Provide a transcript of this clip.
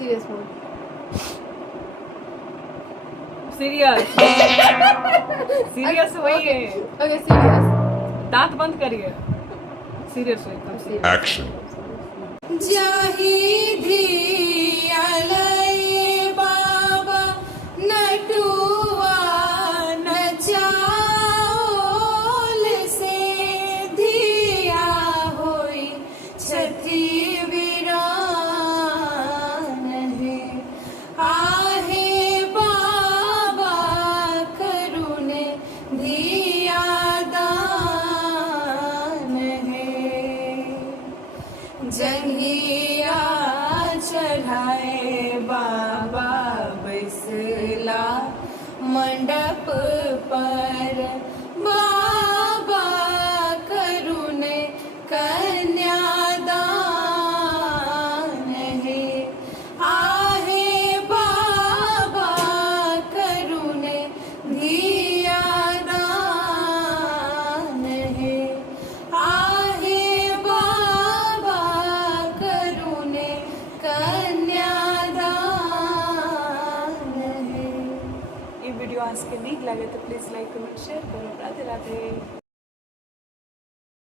Serious मोड. Serious serious होइए. ओके serious. दांत बंद करिए. सीरियस हो एकदम सीरियस. Action. जाहिदी अलय बाबा नटुआ नचाओल से धिया होई छथी वीरान है. आहे बाबा करुणे धिया दान है. जंघिया चढ़ाए बाबा बैसला मंडप पर. बाबा करुणे कन्यादान है. आहे बाबा करुणे धिया दान है. आहे बाबा करुणे कन्यादान है. ये वीडियो आज के नीक लगे तो प्लीज लाइक कमेंट शेयर करो. राधे राधे.